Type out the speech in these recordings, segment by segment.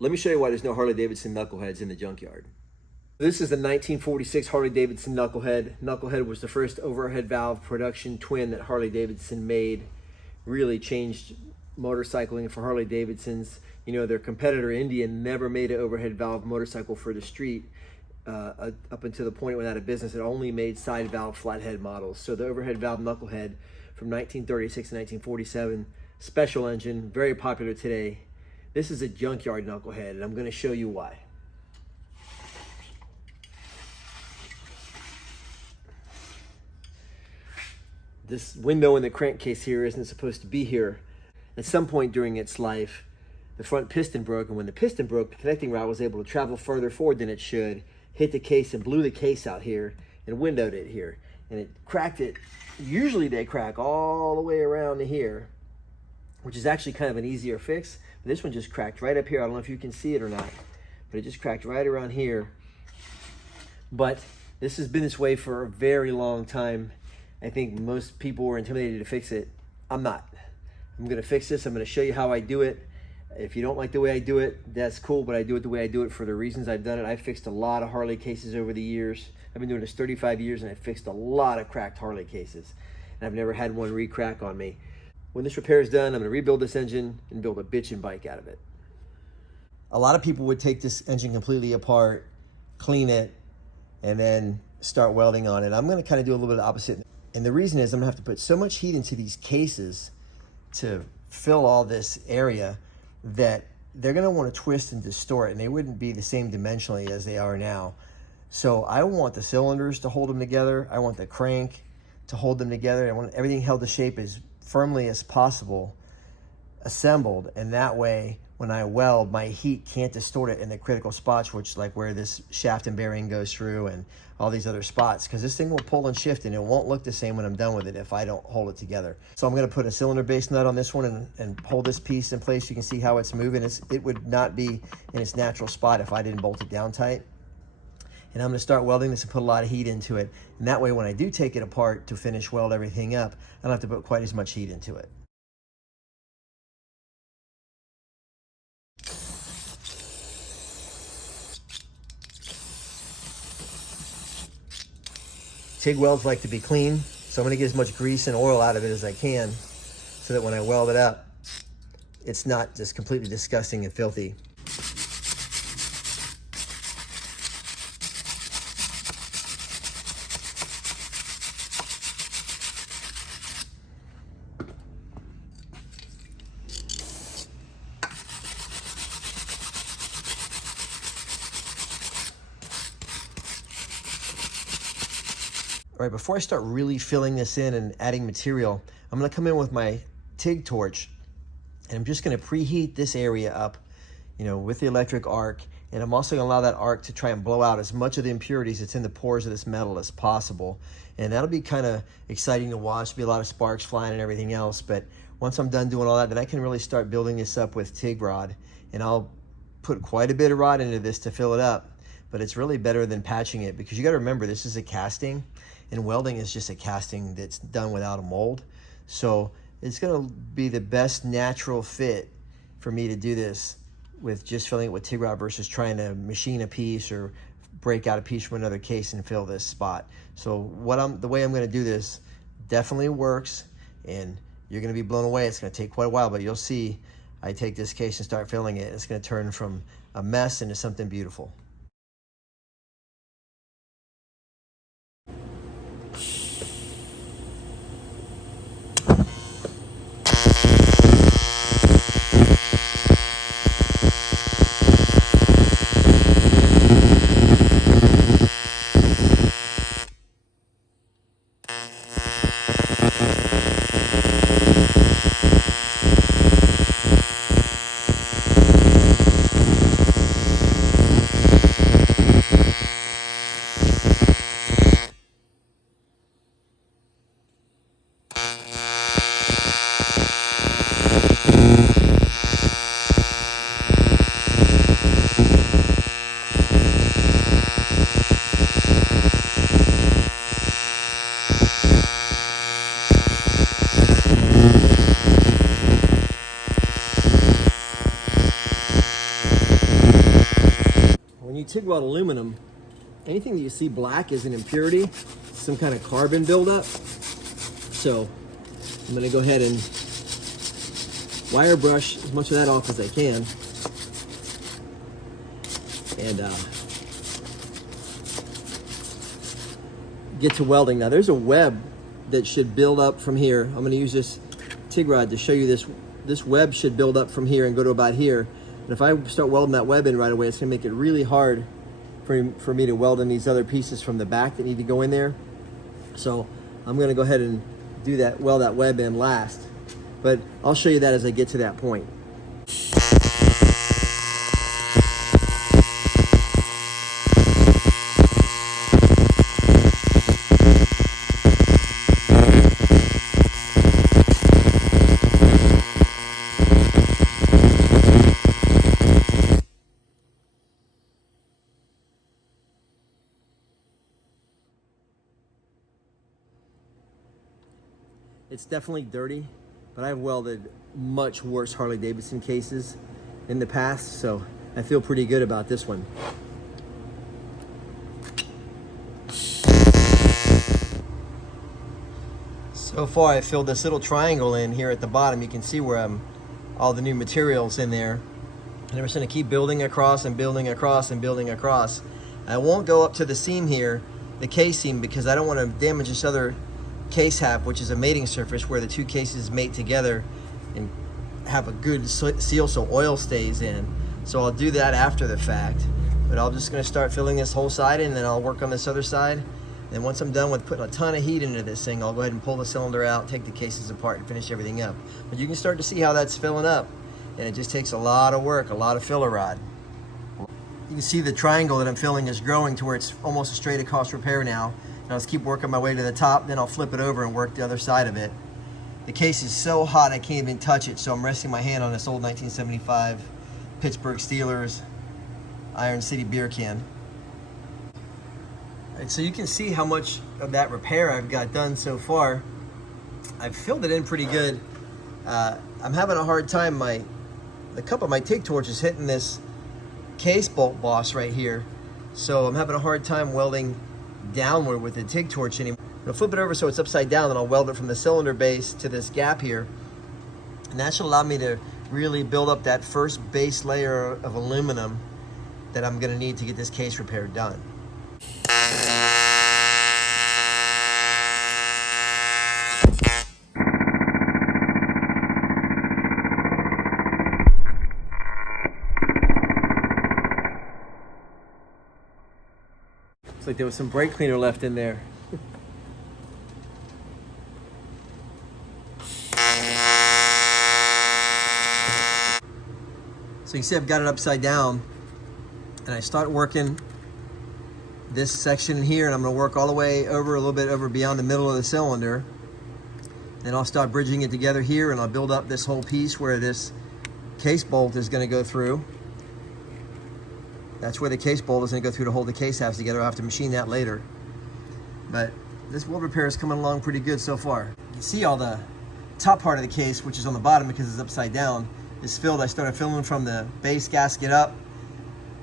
Let me show you why there's no Harley-Davidson Knuckleheads in the junkyard. This is the 1946 Harley-Davidson Knucklehead. Knucklehead was the first overhead valve production twin that Harley-Davidson made. Really changed motorcycling for Harley-Davidsons. You know, their competitor Indian never made an overhead valve motorcycle for the street up until the point it went out of business. It only made side valve flathead models. So the overhead valve Knucklehead from 1936 to 1947, special engine, very popular today. This is a junkyard Knucklehead, and I'm going to show you why. This window in the crankcase here isn't supposed to be here. At some point during its life, the front piston broke, and when the piston broke, the connecting rod was able to travel further forward than it should, hit the case and blew the case out here and windowed it here. And it cracked it. Usually they crack all the way around to here, which is actually kind of an easier fix. But this one just cracked right up here. I don't know if you can see it or not, but it just cracked right around here. But this has been this way for a very long time. I think most people were intimidated to fix it. I'm not. I'm gonna fix this. I'm gonna show you how I do it. If you don't like the way I do it, that's cool, but I do it the way I do it for the reasons I've done it. I've fixed a lot of Harley cases over the years. I've been doing this 35 years, and I've fixed a lot of cracked Harley cases. And I've never had one re-crack on me. When this repair is done, I'm gonna rebuild this engine and build a bitchin' bike out of it. A lot of people would take this engine completely apart, clean it, and then start welding on it. I'm gonna kind of do a little bit of the opposite. And the reason is I'm gonna have to put so much heat into these cases to fill all this area that they're gonna wanna twist and distort, and they wouldn't be the same dimensionally as they are now. So I want the cylinders to hold them together. I want the crank to hold them together. I want everything held to shape as firmly as possible, assembled, and that way when I weld, my heat can't distort it in the critical spots, which like where this shaft and bearing goes through and all these other spots, because this thing will pull and shift and it won't look the same when I'm done with it if I don't hold it together. So I'm going to put a cylinder base nut on this one and hold this piece in place. You can see how it's moving. It would not be in its natural spot if I didn't bolt it down tight. And I'm going to start welding this and put a lot of heat into it. And that way when I do take it apart to finish weld everything up, I don't have to put quite as much heat into it. TIG welds like to be clean, so I'm going to get as much grease and oil out of it as I can so that when I weld it up, it's not just completely disgusting and filthy. All right, before I start really filling this in and adding material, I'm gonna come in with my TIG torch, and I'm just gonna preheat this area up, you know, with the electric arc, and I'm also gonna allow that arc to try and blow out as much of the impurities that's in the pores of this metal as possible. And that'll be kind of exciting to watch. There'll be a lot of sparks flying and everything else, but once I'm done doing all that, then I can really start building this up with TIG rod, and I'll put quite a bit of rod into this to fill it up, but it's really better than patching it, because you gotta remember this is a casting, and welding is just a casting that's done without a mold. So it's gonna be the best natural fit for me to do this with just filling it with TIG rod versus trying to machine a piece or break out a piece from another case and fill this spot. So the way I'm gonna do this definitely works, and you're gonna be blown away. It's gonna take quite a while, but you'll see I take this case and start filling it. It's gonna turn from a mess into something beautiful. when you TIG weld aluminum, anything that you see black is an impurity, some kind of carbon buildup. So I'm gonna go ahead and wire brush as much of that off as I can. And get to welding. Now there's a web that should build up from here. I'm going to use this TIG rod to show you this web should build up from here and go to about here. And if I start welding that web in right away, it's going to make it really hard for me to weld in these other pieces from the back that need to go in there. So I'm going to go ahead and do that, weld that web in last. But I'll show you that as I get to that point. It's definitely dirty, but I've welded much worse Harley-Davidson cases in the past, so I feel pretty good about this one. So far I filled this little triangle in here at the bottom. You can see where all the new materials in there. And I'm just going to keep building across and building across and building across. I won't go up to the seam here, the case seam, because I don't want to damage this other case half, which is a mating surface where the two cases mate together and have a good seal so oil stays in. So I'll do that after the fact, but I'm just going to start filling this whole side in, and then I'll work on this other side. And once I'm done with putting a ton of heat into this thing, I'll go ahead and pull the cylinder out, take the cases apart, and finish everything up. But you can start to see how that's filling up, and it just takes a lot of work, a lot of filler rod. You can see the triangle that I'm filling is growing to where it's almost a straight across repair now. And I'll just keep working my way to the top, then I'll flip it over and work the other side of it. The case is so hot I can't even touch it, so I'm resting my hand on this old 1975 Pittsburgh Steelers Iron City beer can. And so you can see how much of that repair I've got done so far. I've filled it in pretty good. I'm having a hard time, the cup of my TIG torch is hitting this case bolt boss right here. So I'm having a hard time welding downward with the TIG torch anymore. I'll flip it over so it's upside down, and I'll weld it from the cylinder base to this gap here. And that should allow me to really build up that first base layer of aluminum that I'm gonna need to get this case repair done. Looks like there was some brake cleaner left in there. So you can see I've got it upside down, and I start working this section here, and I'm going to work all the way over, a little bit over beyond the middle of the cylinder. Then I'll start bridging it together here, and I'll build up this whole piece where this case bolt is going to go through. That's where the case bolt is going to go through to hold the case halves together. I'll have to machine that later. But this weld repair is coming along pretty good so far. You can see all the top part of the case, which is on the bottom because it's upside down, is filled. I started filling from the base gasket up,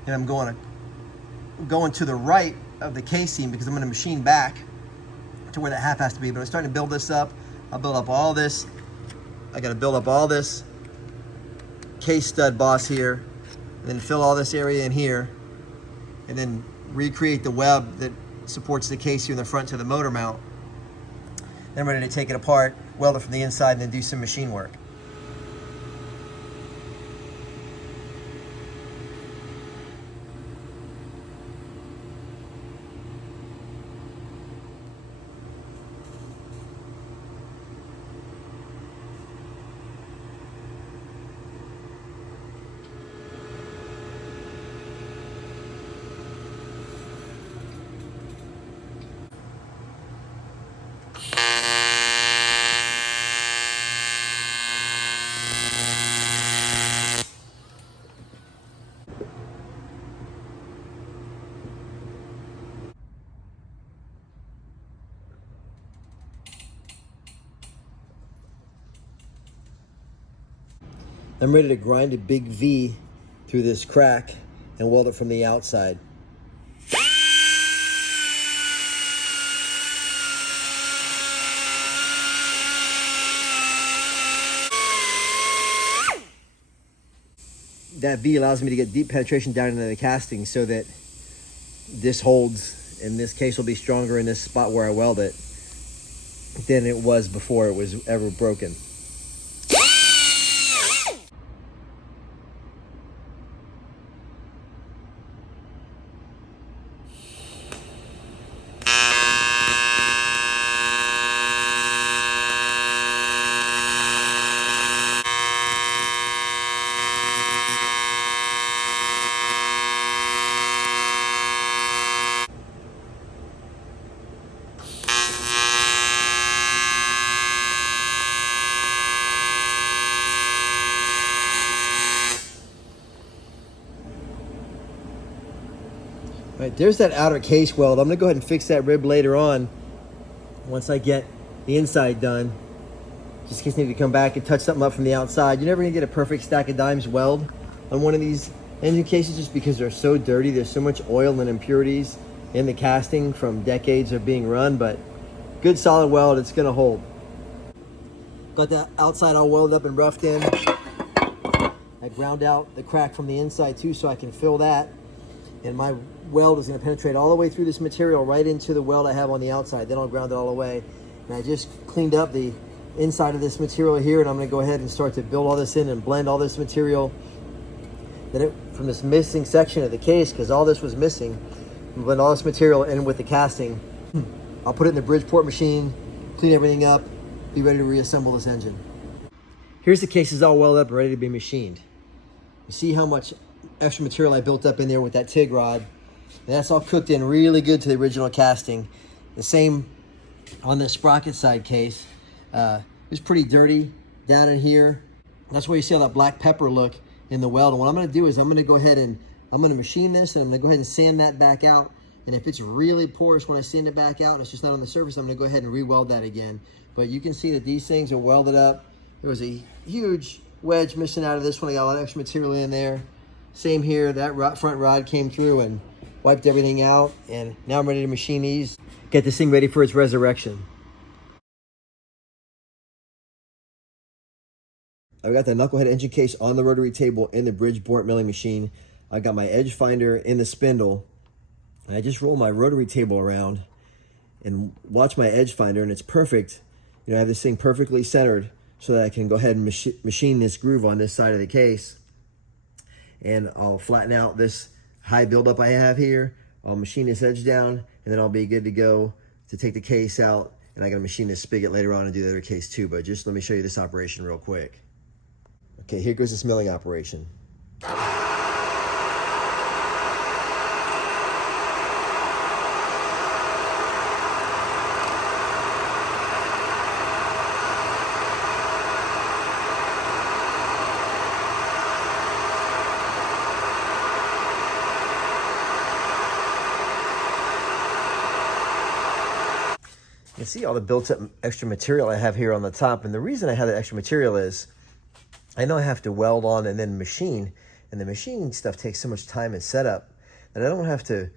and I'm going to the right of the case seam because I'm going to machine back to where that half has to be. But I'm starting to build this up. I'll build up all this. I got to build up all this case stud boss here, and then fill all this area in here, and then recreate the web that supports the case here in the front to the motor mount. Then I'm ready to take it apart, weld it from the inside, and then do some machine work. I'm ready to grind a big V through this crack, and weld it from the outside. That V allows me to get deep penetration down into the casting so that this holds, and this case will be stronger in this spot where I weld it than it was before it was ever broken. All right, there's that outer case weld. I'm gonna go ahead and fix that rib later on once I get the inside done. Just in case I need to come back and touch something up from the outside. You're never gonna get a perfect stack of dimes weld on one of these engine cases just because they're so dirty. There's so much oil and impurities in the casting from decades of being run, but good solid weld, it's gonna hold. Got the outside all welded up and roughed in. I ground out the crack from the inside too so I can fill that. And my weld is going to penetrate all the way through this material right into the weld I have on the outside. Then I'll ground it all the way. And I just cleaned up the inside of this material here, and I'm going to go ahead and start to build all this in and blend all this material from this missing section of the case, because all this was missing. Blend all this material in with the casting. I'll put it in the Bridgeport machine, clean everything up, be ready to reassemble this engine. Here's the cases all welded up and ready to be machined. You see how much extra material I built up in there with that TIG rod. And that's all cooked in really good to the original casting. The same on the sprocket side case. It was pretty dirty down in here. That's where you see all that black pepper look in the weld. And what I'm going to do is I'm going to go ahead and I'm going to machine this, and I'm going to go ahead and sand that back out. And if it's really porous when I sand it back out and it's just not on the surface, I'm going to go ahead and re-weld that again. But you can see that these things are welded up. There was a huge wedge missing out of this one. I got a lot of extra material in there. Same here, that front rod came through and wiped everything out, and now I'm ready to machine these, get this thing ready for its resurrection. I've got the Knucklehead engine case on the rotary table in the Bridgeport milling machine. I got my edge finder in the spindle, and I just roll my rotary table around and watch my edge finder, and it's perfect. You know, I have this thing perfectly centered so that I can go ahead and machine this groove on this side of the case. And I'll flatten out this high buildup I have here. I'll machine this edge down, and then I'll be good to go to take the case out. And I gotta machine this spigot later on and do the other case too, but just let me show you this operation real quick. Okay, here goes this milling operation. You see all the built up extra material I have here on the top, and the reason I have that extra material is I know I have to weld on and then machine, and the machining stuff takes so much time and setup that I don't have to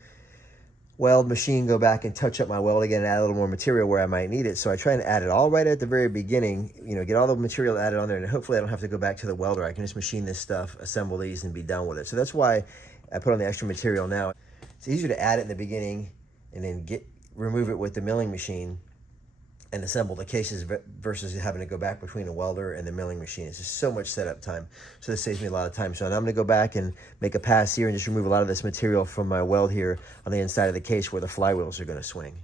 weld, machine, go back and touch up my weld again and add a little more material where I might need it. So I try and add it all right at the very beginning, you know, get all the material added on there, and hopefully I don't have to go back to the welder. I can just machine this stuff, assemble these, and be done with it. So that's why I put on the extra material now. It's easier to add it in the beginning and then remove it with the milling machine and assemble the cases versus having to go back between a welder and the milling machine. It's just so much setup time. So this saves me a lot of time. So now I'm gonna go back and make a pass here and just remove a lot of this material from my weld here on the inside of the case where the flywheels are gonna swing.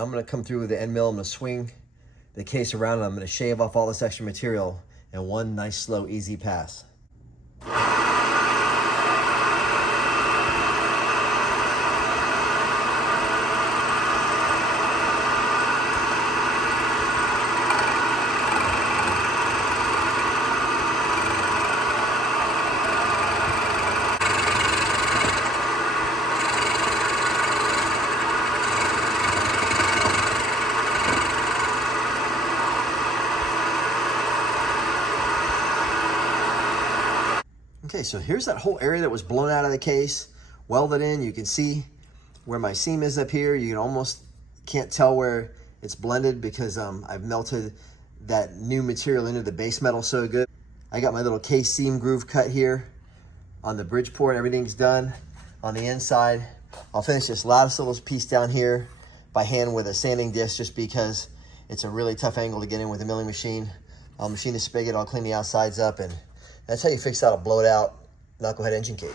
now I'm gonna come through with the end mill. I'm gonna swing the case around and I'm gonna shave off all this extra material in one nice, slow, easy pass. Okay, so here's that whole area that was blown out of the case, welded in. You can see where my seam is up here. You can almost can't tell where it's blended because I've melted that new material into the base metal so good. I got my little case seam groove cut here on the Bridgeport. Everything's done on the inside. I'll finish this last little piece down here by hand with a sanding disc just because it's a really tough angle to get in with a milling machine. I'll machine the spigot, I'll clean the outsides up, and that's how you fix out a blowed out Knucklehead engine case.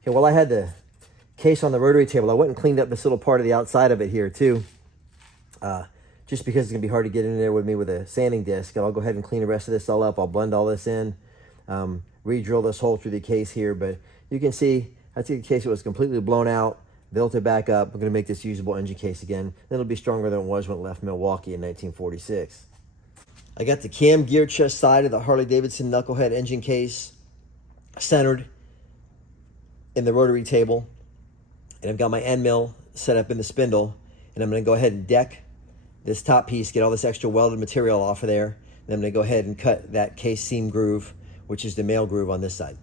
Okay, well, I had the case on the rotary table. I went and cleaned up this little part of the outside of it here too. Just because it's gonna be hard to get in there with me with a sanding disc. And I'll go ahead and clean the rest of this all up. I'll blend all this in, re-drill this hole through the case here. But you can see, I think the case was completely blown out. Built it back up. I'm going to make this usable engine case again. It'll be stronger than it was when it left Milwaukee in 1946. I got the cam gear chest side of the Harley-Davidson Knucklehead engine case centered in the rotary table. And I've got my end mill set up in the spindle. And I'm going to go ahead and deck this top piece, get all this extra welded material off of there. And I'm going to go ahead and cut that case seam groove, which is the male groove on this side.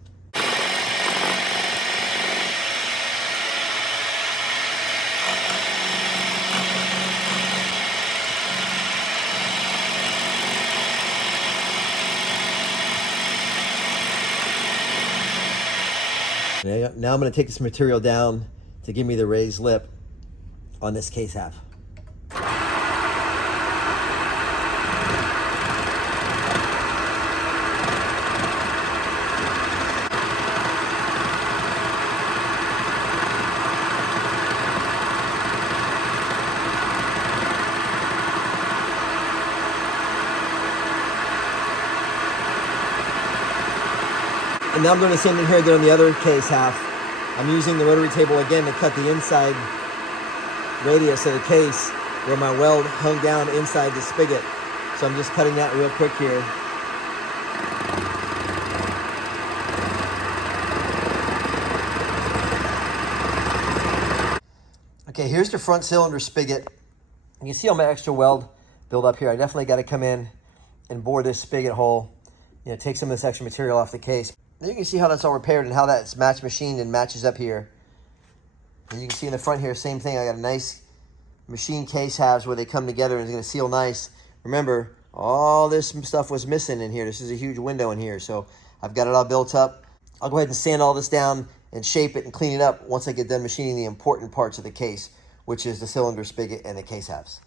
Now I'm going to take this material down to give me the raised lip on this case half. And now I'm doing the same thing here on the other case half. I'm using the rotary table again to cut the inside radius of the case where my weld hung down inside the spigot. So I'm just cutting that real quick here. Okay, here's the front cylinder spigot. You see all my extra weld build up here. I definitely got to come in and bore this spigot hole. You know, take some of this extra material off the case. Now you can see how that's all repaired and how that's match machined and matches up here. And you can see in the front here, same thing. I got a nice machine case halves where they come together and it's going to seal nice. Remember, all this stuff was missing in here. This is a huge window in here. So I've got it all built up. I'll go ahead and sand all this down and shape it and clean it up once I get done machining the important parts of the case, which is the cylinder spigot and the case halves.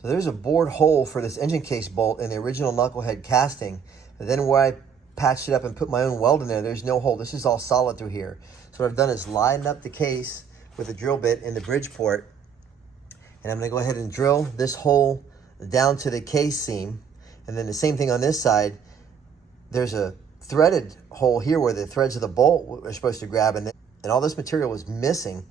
So there's a bored hole for this engine case bolt in the original Knucklehead casting. And then where I patched it up and put my own weld in there, there's no hole. This is all solid through here. So what I've done is line up the case with a drill bit in the Bridgeport, and I'm going to go ahead and drill this hole down to the case seam. And then the same thing on this side. There's a threaded hole here where the threads of the bolt are supposed to grab, and all this material was missing.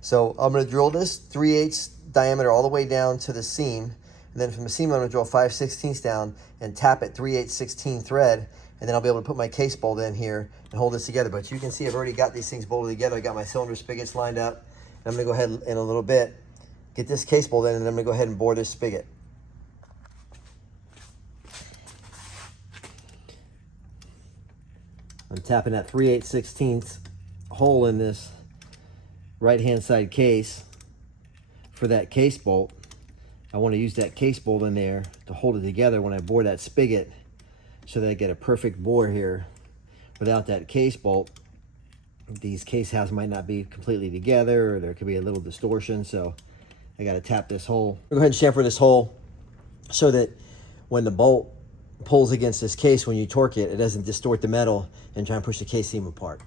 So I'm going to drill this 3/8 diameter all the way down to the seam, and then from the seam I'm going to drill 5/16 down and tap it 3/8 16 thread. And then I'll be able to put my case bolt in here and hold this together. But you can see I've already got these things bolted together. I got my cylinder spigots lined up. And I'm gonna go ahead in a little bit, get this case bolt in, and I'm gonna go ahead and bore this spigot. I'm tapping that 3/8 16 hole in this right-hand side case for that case bolt. I wanna use that case bolt in there to hold it together when I bore that spigot, so that I get a perfect bore here. Without that case bolt, these case halves might not be completely together, or there could be a little distortion, so I gotta tap this hole. Go ahead and chamfer this hole so that when the bolt pulls against this case when you torque it, it doesn't distort the metal and try and push the case seam apart.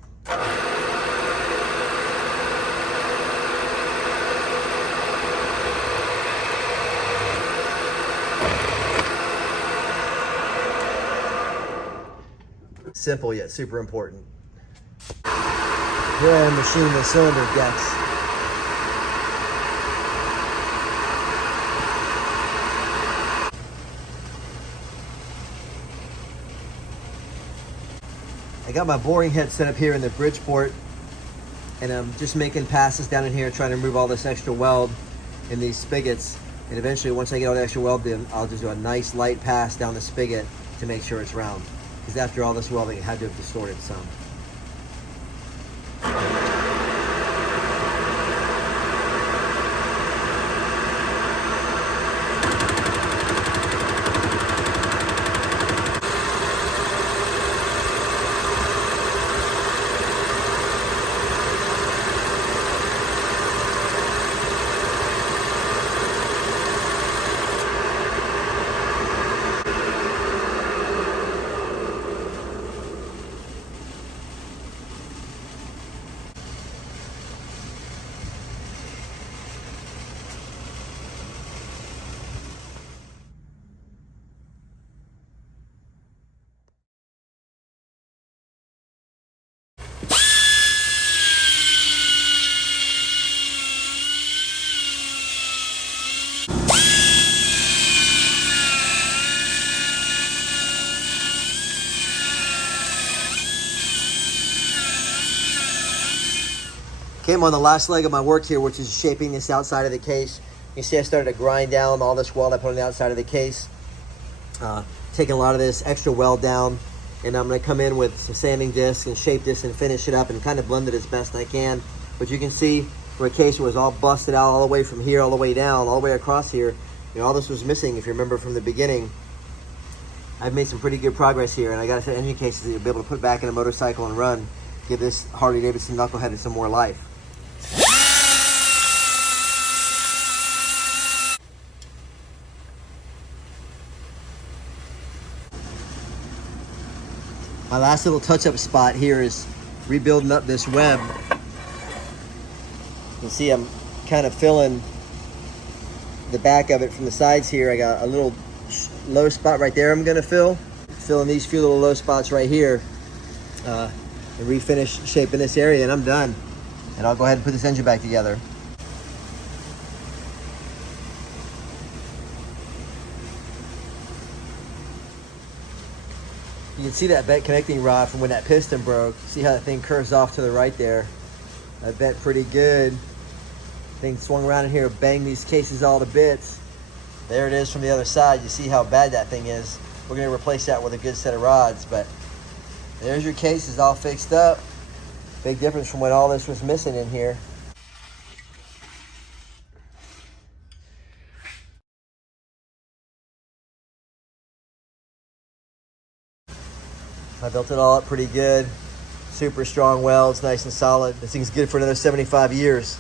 Simple yet super important. Here I am machining the cylinder decks. I got my boring head set up here in the Bridgeport, and I'm just making passes down in here trying to remove all this extra weld in these spigots. And eventually, once I get all the extra weld in, I'll just do a nice light pass down the spigot to make sure it's round. Because after all this welding, it had to have distorted some. Okay, I'm on the last leg of my work here, which is shaping this outside of the case. You see I started to grind down all this weld I put on the outside of the case. Taking a lot of this extra weld down, and I'm gonna come in with some sanding disc and shape this and finish it up and kind of blend it as best I can. But you can see where a case was all busted out all the way from here, all the way down, all the way across here. You know, all this was missing if you remember from the beginning. I've made some pretty good progress here, and I got a set of engine cases that you'll be able to put back in a motorcycle and run, give this Harley-Davidson Knucklehead some more life. My last little touch-up spot here is rebuilding up this web. You can see I'm kind of filling the back of it from the sides here. I got a little low spot right there I'm gonna filling these few little low spots right here, and refinish shaping this area, and I'm done. And I'll go ahead and put this engine back together. You can see that bent connecting rod from when that piston broke. See how that thing curves off to the right there? That bent pretty good. Thing swung around in here, banged these cases all to bits. There it is from the other side. You see how bad that thing is. We're gonna replace that with a good set of rods, but there's your cases all fixed up. Big difference from when all this was missing in here. I built it all up pretty good. Super strong welds, nice and solid. This thing's good for another 75 years.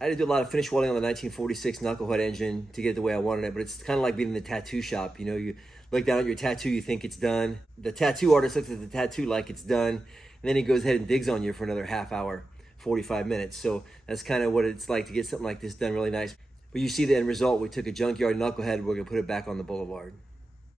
I had to do a lot of finish welding on the 1946 Knucklehead engine to get it the way I wanted it, but it's kind of like being in the tattoo shop. You know, you look down at your tattoo, you think it's done. The tattoo artist looks at the tattoo like it's done, and then he goes ahead and digs on you for another half hour, 45 minutes. So that's kind of what it's like to get something like this done really nice. But you see the end result. We took a junkyard Knucklehead, we're gonna put it back on the boulevard.